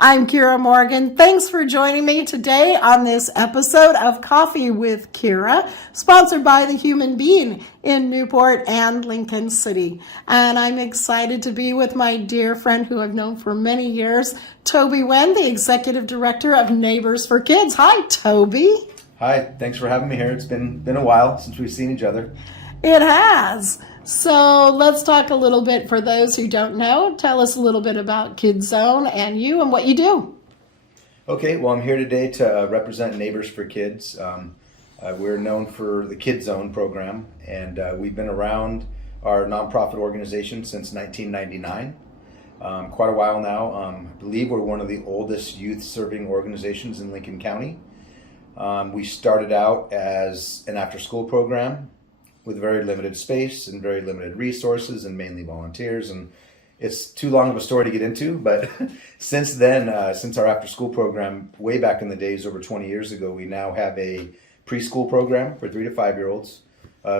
I'm Kiera Morgan. Thanks for joining me today on this episode of Coffee with Kiera, sponsored by The Human Being in Newport and Lincoln City. And I'm excited to be with my dear friend who I've known for many years, Toby Winn, the Executive Director of Neighbors for Kids. Hi, Toby. Hi, thanks for having me here. It's been a while since we've seen each other. It has. So let's talk a little bit for those who don't know. Tell us a little bit about Kids Zone and you and what you do. Okay, well, I'm here today to represent Neighbors for Kids. We're known for the Kids Zone program, and we've been around our nonprofit organization since 1999. Quite a while now. I believe we're one of the oldest youth-serving organizations in Lincoln County. We started out as an after-school program with very limited space and very limited resources and mainly volunteers. And it's too long of a story to get into, but since then, since our after school program way back in the days over 20 years ago, we now have a preschool program for 3 to 5 year olds.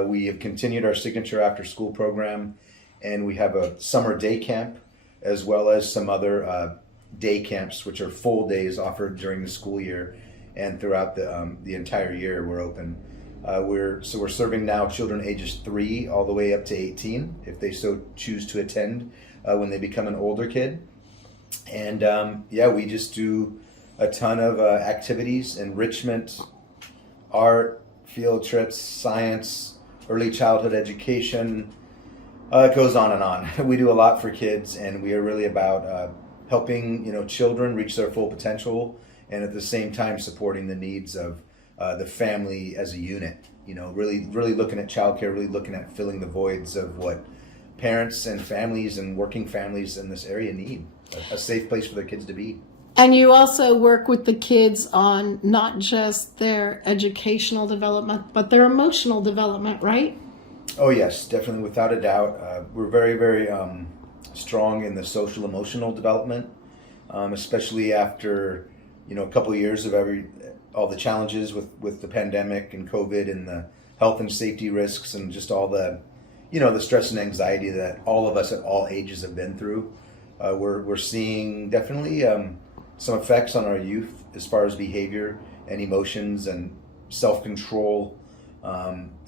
We have continued our signature after school program, and we have a summer day camp as well as some other day camps, which are full days offered during the school year, and throughout the entire year we're open. We're serving now children ages 3 all the way up to 18 if they so choose to attend when they become an older kid. And we just do a ton of activities, enrichment, art, field trips, science, early childhood education. It goes on and on. We do a lot for kids, and we are really about helping children reach their full potential, and at the same time supporting the needs of the family as a unit. Really looking at childcare, really looking at filling the voids of what parents and families and working families in this area need. A safe place for their kids to be. And you also work with the kids on not just their educational development, but their emotional development, right? Oh yes, definitely, without a doubt. We're very, very strong in the social emotional development, especially after a couple of years of all the challenges with the pandemic and COVID and the health and safety risks and just all the the stress and anxiety that all of us at all ages have been through. We're seeing definitely some effects on our youth as far as behavior and emotions and self-control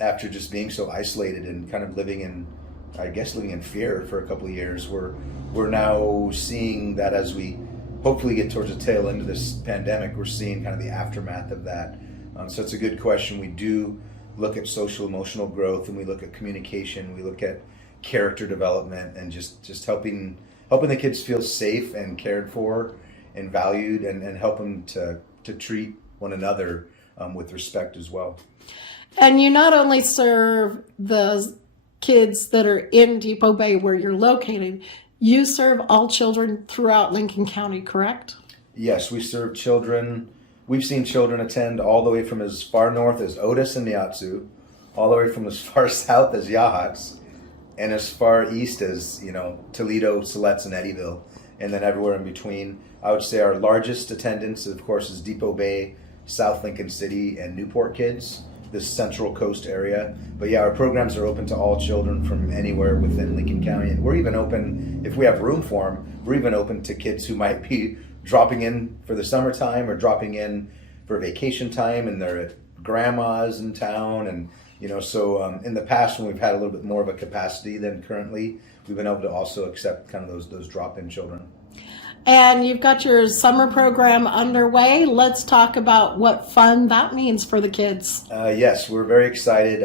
after just being so isolated and kind of living in fear for a couple of years. We're now seeing that as we hopefully get towards the tail end of this pandemic, we're seeing kind of the aftermath of that. So it's a good question. We do look at social emotional growth, and we look at communication, we look at character development, and just helping the kids feel safe and cared for and valued, and help them to treat one another with respect as well. And you not only serve the kids that are in Depot Bay where you're located, you serve all children throughout Lincoln County, correct? Yes, we serve children. We've seen children attend all the way from as far north as Otis and Niatsu, all the way from as far south as Yahats, and as far east as Toledo, Siletz, and Eddyville, and then everywhere in between. I would say our largest attendance, of course, is Depot Bay, South Lincoln City, and Newport kids, this Central Coast area. But yeah, our programs are open to all children from anywhere within Lincoln County. And we're even open, if we have room for them, we're even open to kids who might be dropping in for the summertime or dropping in for vacation time, and they're at grandma's in town. And so in the past, when we've had a little bit more of a capacity than currently, we've been able to also accept kind of those drop-in children. And you've got your summer program underway. Let's talk about what fun that means for the kids. Yes, we're very excited.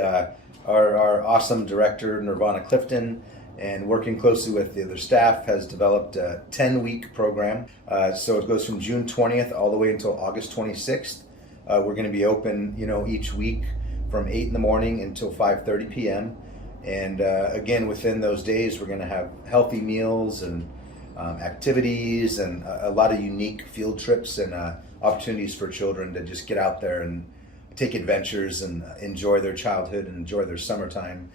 Our awesome director, Nirvana Clifton, and working closely with the other staff, has developed a 10-week program. So it goes from June 20th all the way until August 26th. We're going to be open, each week from 8 in the morning until 5:30 p.m. And again, within those days, we're going to have healthy meals and activities and a lot of unique field trips and opportunities for children to just get out there and take adventures and enjoy their childhood and enjoy their summertime.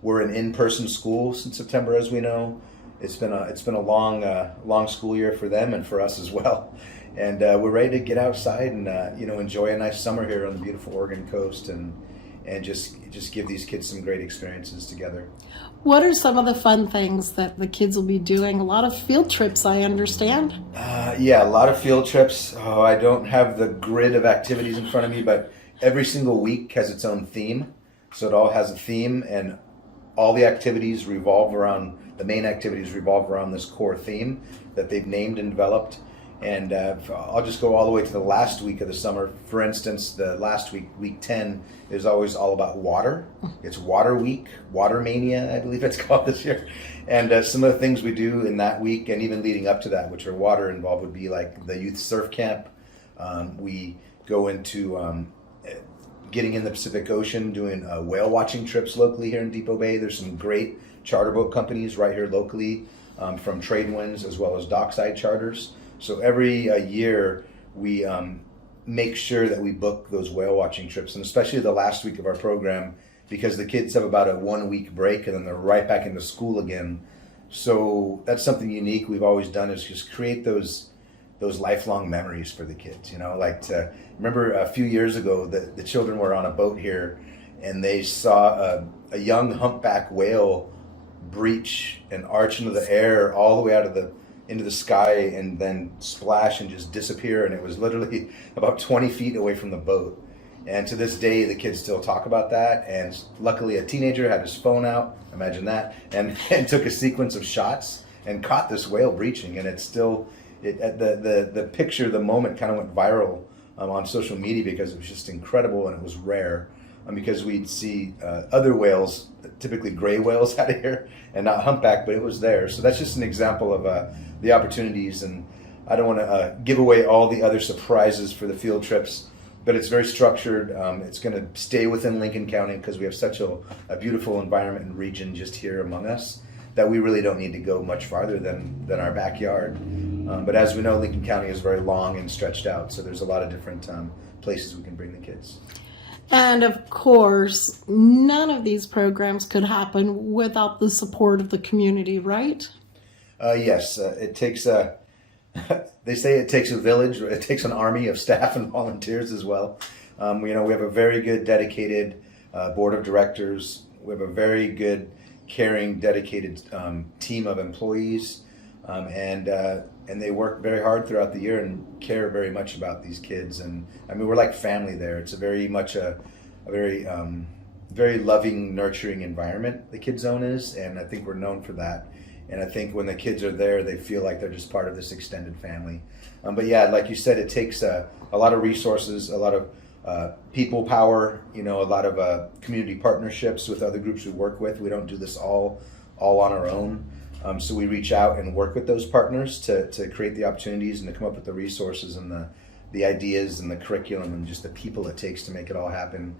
We're an in-person school since September, as we know. It's been a long school year for them and for us as well. And we're ready to get outside and enjoy a nice summer here on the beautiful Oregon coast and and just give these kids some great experiences together. What are some of the fun things that the kids will be doing? A lot of field trips, I understand. Yeah, a lot of field trips. Oh, I don't have the grid of activities in front of me, but every single week has its own theme. So it all has a theme, and all the activities revolve around, the main activities revolve around this core theme that they've named and developed. And I'll just go all the way to the last week of the summer. For instance, the last week, week 10, is always all about water. It's Water Week, Water Mania, I believe it's called this year. And some of the things we do in that week and even leading up to that, which are water involved, would be like the youth surf camp. We go into getting in the Pacific Ocean, doing whale watching trips locally here in Depot Bay. There's some great charter boat companies right here locally, from trade winds as well as dockside charters. So every year we make sure that we book those whale watching trips, and especially the last week of our program, because the kids have about a 1 week break and then they're right back into school again. So that's something unique we've always done, is just create those lifelong memories for the kids. Like remember a few years ago the children were on a boat here and they saw a young humpback whale breach and arch into the air all the way out of into the sky and then splash and just disappear, and it was literally about 20 feet away from the boat. And to this day the kids still talk about that, and luckily a teenager had his phone out, imagine that, and took a sequence of shots and caught this whale breaching, and it's still the picture, the moment kind of went viral on social media because it was just incredible and it was rare. Because we'd see other whales, typically gray whales out of here, and not humpback, but it was there. So that's just an example of the opportunities, and I don't want to give away all the other surprises for the field trips, but it's very structured. It's going to stay within Lincoln County because we have such a beautiful environment and region just here among us that we really don't need to go much farther than our backyard. But as we know, Lincoln County is very long and stretched out, so there's a lot of different places we can bring the kids. And of course, none of these programs could happen without the support of the community, right? Yes, it takes they say it takes a village, it takes an army of staff and volunteers as well. We have a very good, dedicated board of directors. We have a very good, caring, dedicated team of employees, and they work very hard throughout the year and care very much about these kids. And I mean, we're like family there. It's a very much a very very loving, nurturing environment the Kids Zone is, and I think we're known for that. And I think when the kids are there, they feel like they're just part of this extended family. But yeah, like you said, it takes a lot of resources, a lot of people power, a lot of community partnerships with other groups we work with. We don't do this all on our own. So we reach out and work with those partners to create the opportunities and to come up with the resources and the ideas and the curriculum and just the people it takes to make it all happen.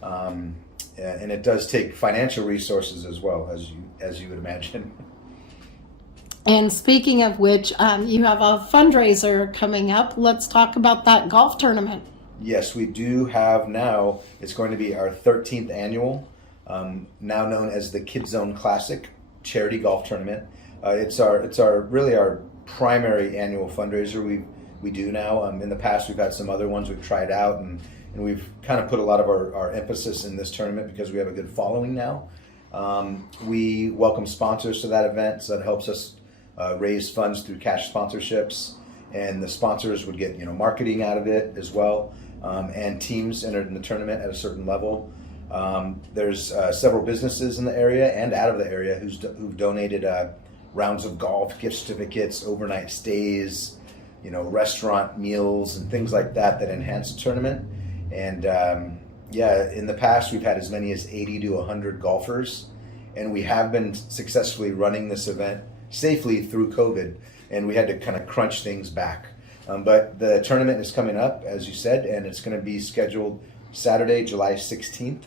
And it does take financial resources as well, as you would imagine. And speaking of which, you have a fundraiser coming up. Let's talk about that golf tournament. Yes, we do have now. It's going to be our 13th annual, now known as the Kids Zone Classic charity golf tournament. It's our primary annual fundraiser we do now. In the past, we've had some other ones we've tried out, and we've kind of put a lot of our emphasis in this tournament because we have a good following now. We welcome sponsors to that event, so that helps us raise funds through cash sponsorships, and the sponsors would get marketing out of it as well, and teams entered in the tournament at a certain level. There's several businesses in the area and out of the area who've donated rounds of golf, gift certificates, overnight stays, restaurant meals and things like that enhance the tournament. And in the past we've had as many as 80 to 100 golfers, and we have been successfully running this event safely through COVID, and we had to kind of crunch things back. But the tournament is coming up, as you said, and it's going to be scheduled Saturday, July 16th.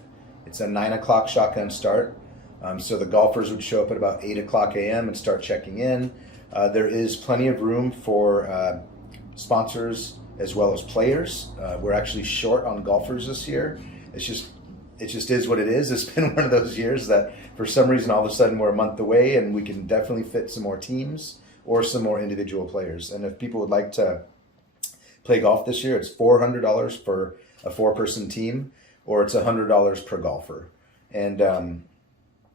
It's a 9 o'clock shotgun start. So the golfers would show up at about 8 o'clock a.m. and start checking in. There is plenty of room for sponsors as well as players. We're actually short on golfers this year. It just is what it is. It's been one of those years that for some reason all of a sudden we're a month away, and we can definitely fit some more teams or some more individual players. And if people would like to play golf this year, it's $400 for a 4-person team. or it's $100 per golfer. And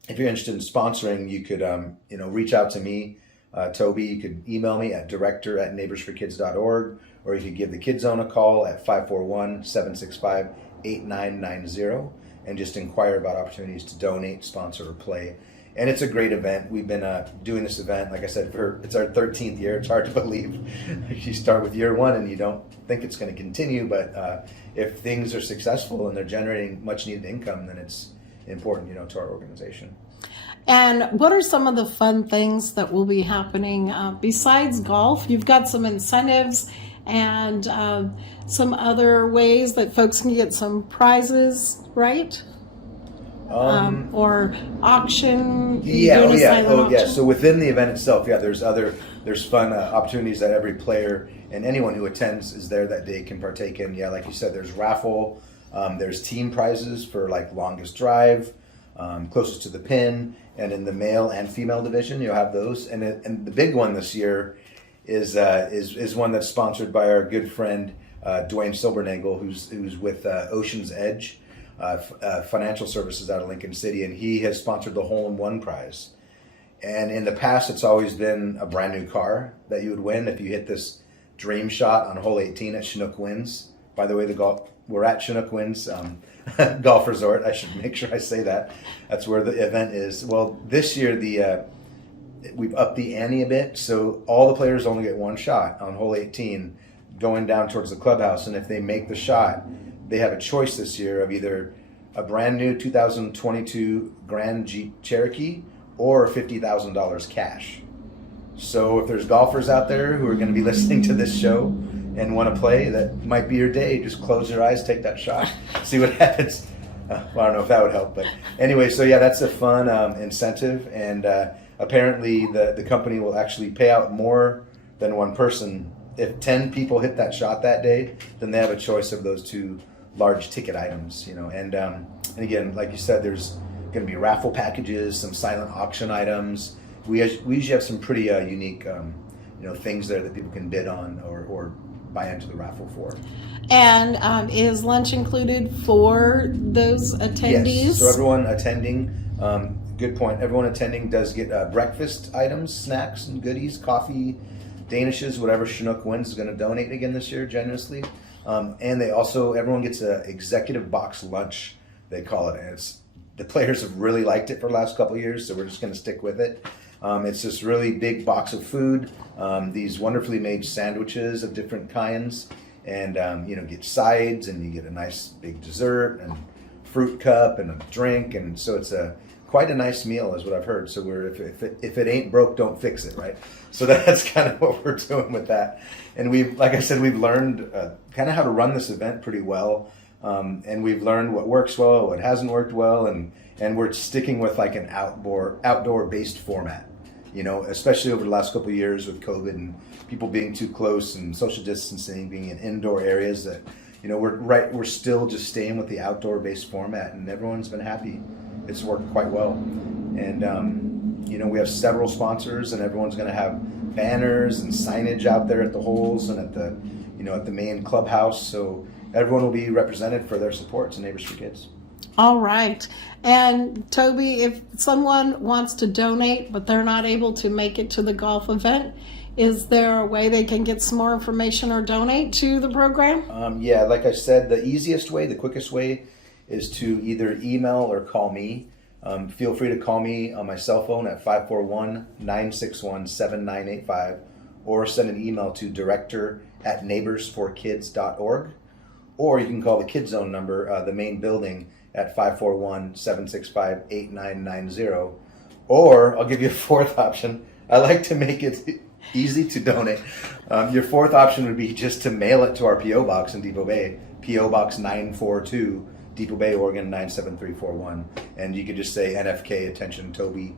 if you're interested in sponsoring, you could reach out to me, Toby. You could email me at director@neighborsforkids.org, or you could give the Kids Zone a call at 541-765-8990 and just inquire about opportunities to donate, sponsor, or play. And it's a great event. We've been doing this event, like I said, it's our 13th year. It's hard to believe. You start with year one and you don't think it's going to continue, but if things are successful and they're generating much needed income, then it's important, to our organization. And what are some of the fun things that will be happening besides golf? You've got some incentives and some other ways that folks can get some prizes, right? Or auction. Yeah. So within the event itself, there's fun opportunities that every player and anyone who attends is there that day can partake in. Yeah, like you said, there's raffle. There's team prizes for like longest drive, closest to the pin, and in the male and female division, you'll have those. And the big one this year is one that's sponsored by our good friend Dwayne Silbernagel, who's with Ocean's Edge Financial Services out of Lincoln City, and he has sponsored the hole-in-one prize. And in the past, it's always been a brand new car that you would win if you hit this dream shot on hole 18 at Chinook Winds. By the way, we're at Chinook Winds Golf Resort. I should make sure I say that. That's where the event is. Well, this year we've upped the ante a bit, so all the players only get one shot on hole 18 going down towards the clubhouse, and if they make the shot, they have a choice this year of either a brand new 2022 Grand Jeep Cherokee or $50,000 cash. So if there's golfers out there who are going to be listening to this show and want to play, that might be your day. Just close your eyes, take that shot, see what happens. Well, I don't know if that would help, but anyway, so yeah, that's a fun incentive, and apparently the company will actually pay out more than one person. If 10 people hit that shot that day, then they have a choice of those two large ticket items, and again, like you said, there's going to be raffle packages, some silent auction items. We usually have some pretty unique things there that people can bid on or buy into the raffle for. And is lunch included for those attendees? Yes, so everyone attending, good point, everyone attending does get breakfast items, snacks and goodies, coffee, danishes, whatever Chinook Winds is going to donate again this year generously. And everyone gets an executive box lunch, they call it. And the players have really liked it for the last couple of years, so we're just going to stick with it. It's this really big box of food, these wonderfully made sandwiches of different kinds, and get sides, and you get a nice big dessert and fruit cup and a drink, and so it's quite a nice meal, is what I've heard. So if it ain't broke, don't fix it, right? So that's kind of what we're doing with that. And we've learned kind of how to run this event pretty well, and we've learned what works well, what hasn't worked well, and we're sticking with like an outdoor based format. Especially over the last couple of years with COVID and people being too close and social distancing, being in indoor areas, that we're still just staying with the outdoor based format, and everyone's been happy. It's worked quite well, and we have several sponsors, and everyone's going to have banners and signage out there at the holes and at the main clubhouse, so everyone will be represented for their support to Neighbors for Kids. All right. And Toby, if someone wants to donate but they're not able to make it to the golf event, is there a way they can get some more information or donate to the program? Yeah, like I said, the easiest way, the quickest way is to either email or call me. Feel free to call me on my cell phone at 541-961-7985, or send an email to director@neighborsforkids.org, or you can call the Kids Zone number, the main building, at 541-765-8990. Or I'll give you a fourth option. I like to make it easy to donate. Your fourth option would be just to mail it to our P.O. Box in Depot Bay, P.O. Box 942, Depot Bay, Oregon 97341. And you could just say NFK, Attention Toby,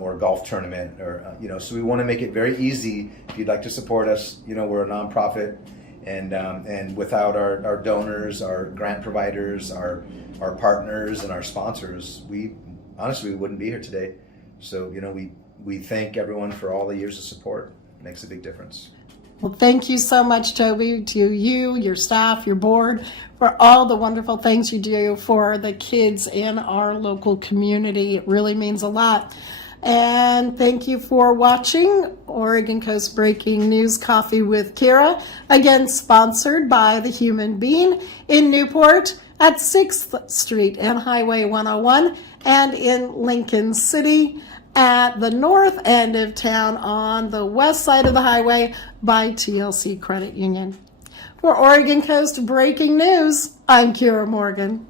or golf tournament, or so we want to make it very easy. If you'd like to support us, we're a nonprofit, and without our donors, our grant providers, our partners, and our sponsors, we honestly wouldn't be here today. So we thank everyone for all the years of support. It makes a big difference. Well, thank you so much, Toby, to you, your staff, your board, for all the wonderful things you do for the kids in our local community. It really means a lot. And thank you for watching Oregon Coast Breaking News Coffee with Kiera, again sponsored by The Human Bean in Newport at 6th Street and Highway 101, and in Lincoln City at the north end of town on the west side of the highway by TLC Credit Union. For Oregon Coast Breaking News, I'm Kiera Morgan.